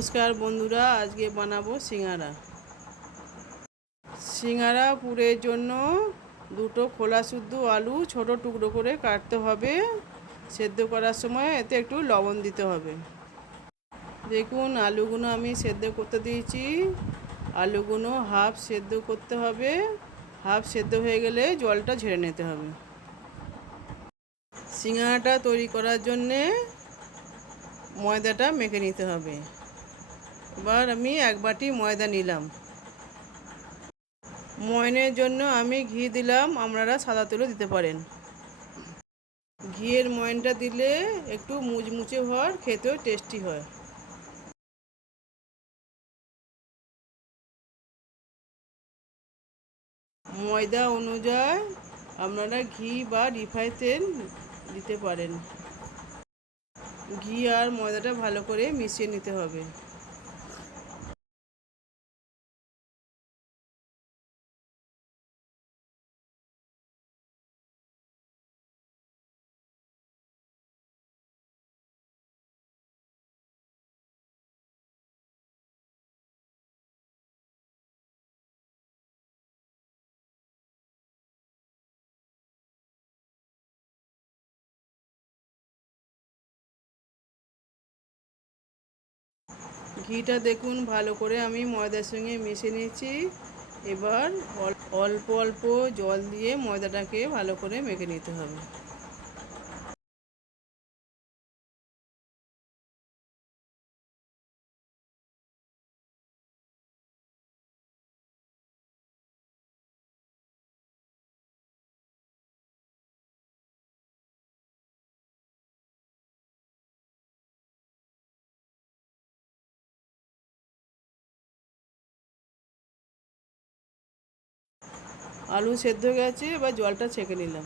নমস্কার বন্ধুরা, আজকে বানাবো সিঙ্গারা। সিঙ্গারা পুরের জন্য দুটো খোলা শুদ্ধ আলু ছোট টুকরো করে কাটতে হবে। সেদ্ধ করার সময় এতে একটু লবণ দিতে হবে। দেখুন, আলুগুলো আমি সেদ্ধ করতে দিয়েছি। আলুগুলো হাফ সেদ্ধ করতে হবে। হাফ সেদ্ধ হয়ে গেলে জলটা ঝেড়ে নিতে হবে। সিঙ্গারাটা তৈরি করার জন্যে ময়দাটা মেখে নিতে হবে। এবার আমি এক বাটি ময়দা নিলাম। ময়নের জন্য আমি ঘি দিলাম, আপনারা সাদা তেলও দিতে পারেন। ঘিয়ের ময়নটা দিলে একটু মুচমুচে হওয়ার, খেতেও টেস্টি হয়। ময়দা অনুযায়ী আপনারা ঘি বা রিফাইন তেল দিতে পারেন। ঘি আর ময়দাটা ভালো করে মিশিয়ে নিতে হবে। ঘিটা দেখুন, ভালো করে আমি ময়দার সঙ্গে মিশে নিয়েছি। এবার অল্প অল্প জল দিয়ে ময়দাটাকে ভালো করে মেখে নিতে হবে। আলু সেদ্ধ গেছে এবার জলটা ছেঁকে নিলাম।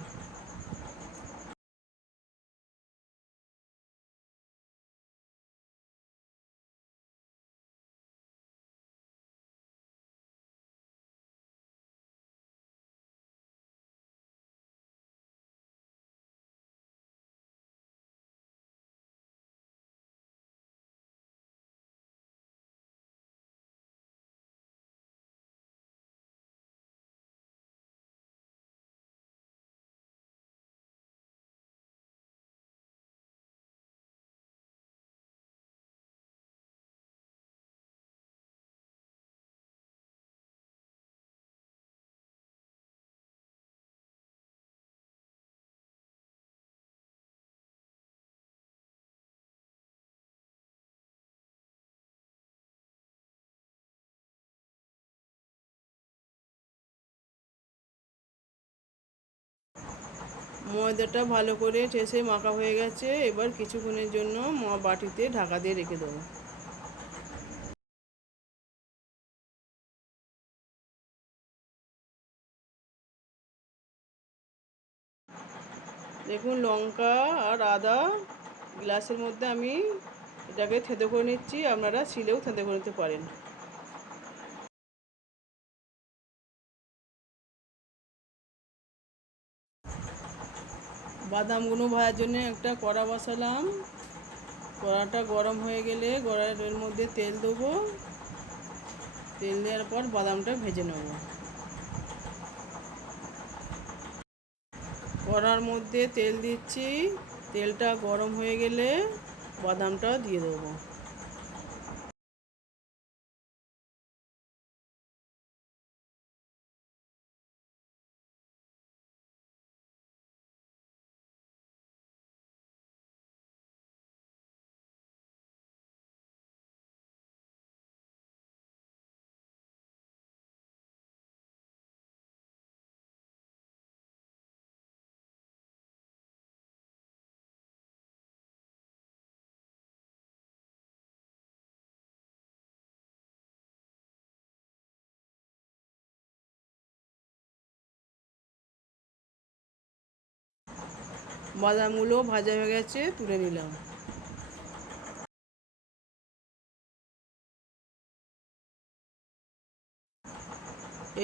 ময়দাটা ভালো করে ঠেসে মাখা হয়ে গেছে। এবার কিছুক্ষণের জন্য বাটিতে ঢাকা দিয়ে রেখে দেবো। দেখুন, লঙ্কা আর আদা গ্লাসের মধ্যে আমি এটাকে থেঁতে করে নিচ্ছি। আপনারা শিলেও থেঁতে করে নিতে পারেন। বাদামগুলো ভাজার জন্য একটা কড়া বসালাম। কড়াটা গরম হয়ে গেলে গড়ার মধ্যে তেল দেবো। তেল দেওয়ার পর বাদামটা ভেজে নেব। কড়ার মধ্যে তেল দিচ্ছি। তেলটা গরম হয়ে গেলে বাদামটা দিয়ে দেবো। বাদামগুলো ভাজা হয়ে গেছে, তুলে নিলাম।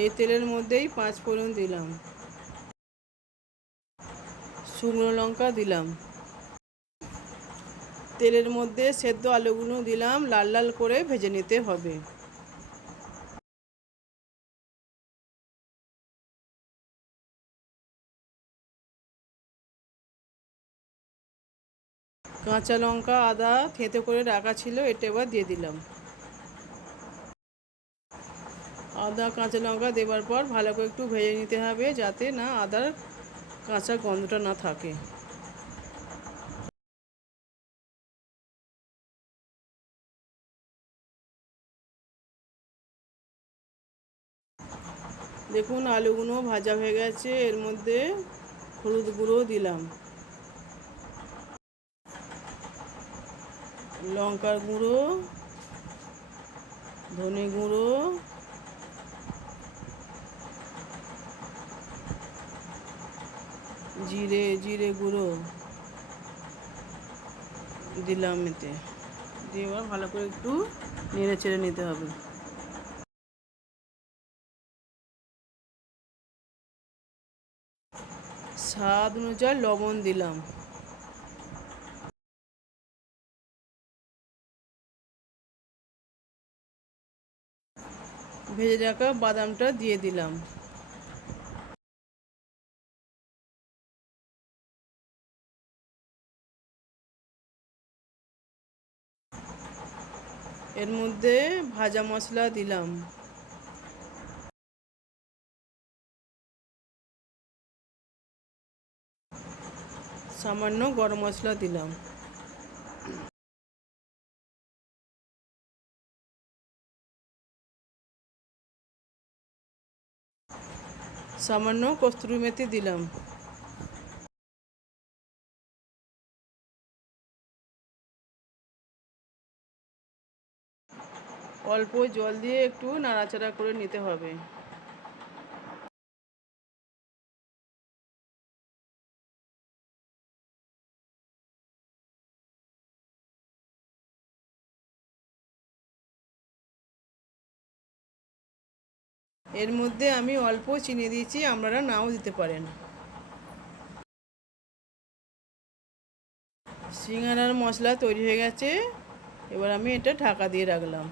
এই তেলের মধ্যেই পাঁচ ফোড়ন দিলাম। শুকনো লঙ্কা দিলাম। তেলের মধ্যে সেদ্ধ আলুগুলো দিলাম, লাল লাল করে ভেজে নিতে হবে। কাঁচা লঙ্কা, আদা থেঁতো করে রাখা ছিল, এটা এবার দিয়ে দিলাম। আদা, কাঁচা লঙ্কা দেওয়ার পর ভালো করে একটু ভেজে নিতে হবে যাতে না আদার কাঁচা গন্ধটা না থাকে। দেখুন, আলুগুলো ভাজা হয়ে গেছে, এর মধ্যে হলুদ গুঁড়ো দিলাম। লঙ্কার গুঁড়ো, ধনে গুঁড়ো, জিরে জিরে গুঁড়ো দিলাম এতে। দিয়ে এবার ভালো করে একটু নেড়ে চেড়ে নিতে হবে। স্বাদ অনুযায়ী লবণ দিলাম। ভেজে রাখা বাদামটা দিয়ে দিলাম। এর মধ্যে ভাজা মশলা দিলাম। সামান্য গরম মশলা দিলাম। সামান্য কস্তুরি মেথি দিলাম। অল্প জল দিয়ে একটু নাড়াচাড়া করে নিতে হবে। এর মধ্যে আমি অল্প চিনি দিয়েছি, আপনারা নাও দিতে পারেন। সিঙ্গারার মশলা তৈরি হয়ে গেছে, এবার আমি এটা ঢাকা দিয়ে রাখলাম।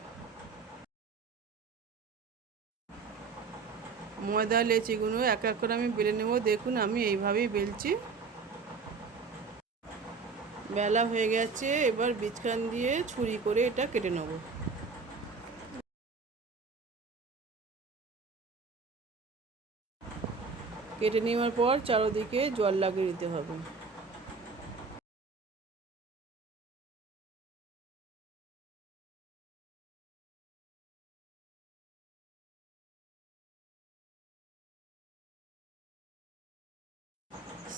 ময়দা লেচিগুলো এক এক করে আমি বেলে নেব। দেখুন, আমি এইভাবেই বেলছি। বেলা হয়ে গেছে, এবার বীজখান দিয়ে ছুরি করে এটা কেটে নেব। কেটে নেওয়ার পর চারোদিকে জল লাগিয়ে দিতে হবে।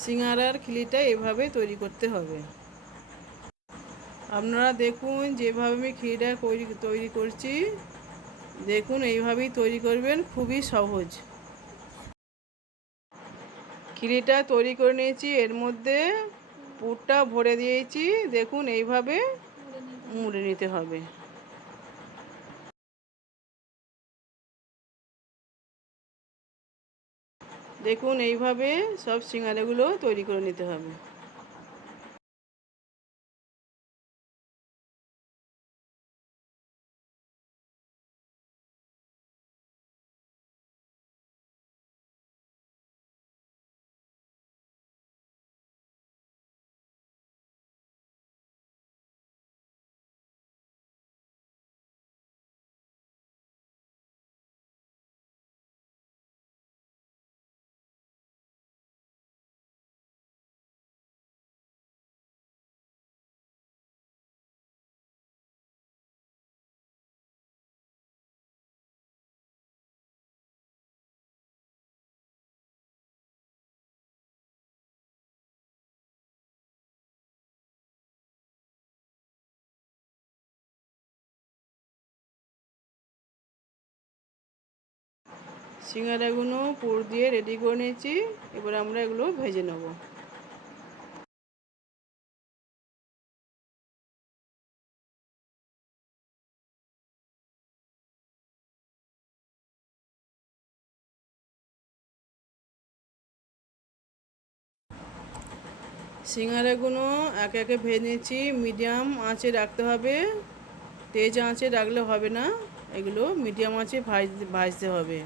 সিঙ্গারার খিলিটা এভাবে তৈরি করতে হবে। আপনারা দেখুন যেভাবে আমি খিলিটা তৈরি করছি, দেখুন এইভাবেই তৈরি করবেন, খুবই সহজ। খিলিটা তৈরি করে নিয়েছি। এর মধ্যে পুরটা ভরে দিয়েছি। দেখুন, এইভাবে মুড়ে নিতে হবে। দেখুন, এইভাবে সব সিঙ্গারাগুলো তৈরি করে নিতে হবে। সিঙ্গারাগুলো পুর দিয়ে রেডি করে নিয়েছি। এবার আমরা এগুলো ভেজে নেব। সিঙ্গারাগুলো একে একে ভেজে নিয়েছি। মিডিয়াম আঁচে রাখতে হবে। তেজ আঁচে রাখলে হবে না। এগুলো মিডিয়াম আঁচে ভাজ, ভাজতে হবে।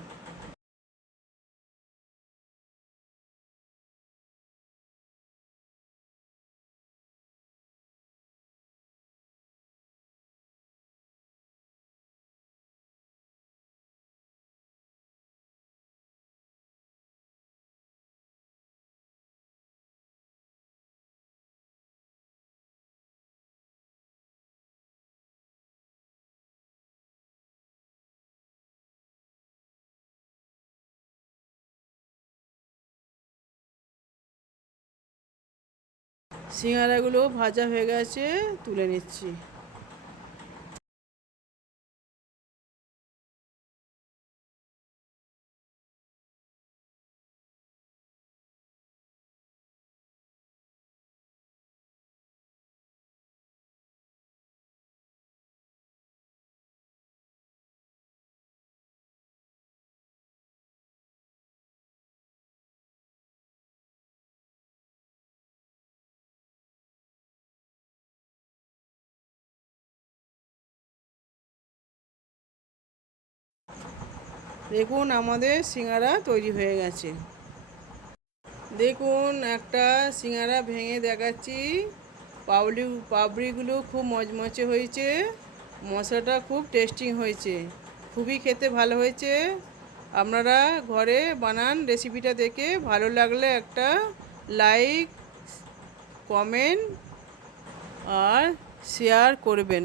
সিঙ্গারাগুলো ভাজা হয়ে গেছে তুলে নিচ্ছি। দেখুন আমাদের সিঙ্গারা তৈরি হয়ে গেছে। দেখুন একটা সিঙ্গারা ভেঙে দেখাচ্ছি। পাবলি পাবড়িগুলো খুব মচমচে হয়েছে। মশলাটা খুব টেস্টিং হয়েছে। খুবই খেতে ভালো হয়েছে। আপনারা ঘরে বানান রেসিপিটা দেখে ভালো লাগলে একটা লাইক কমেন্ট আর শেয়ার করবেন।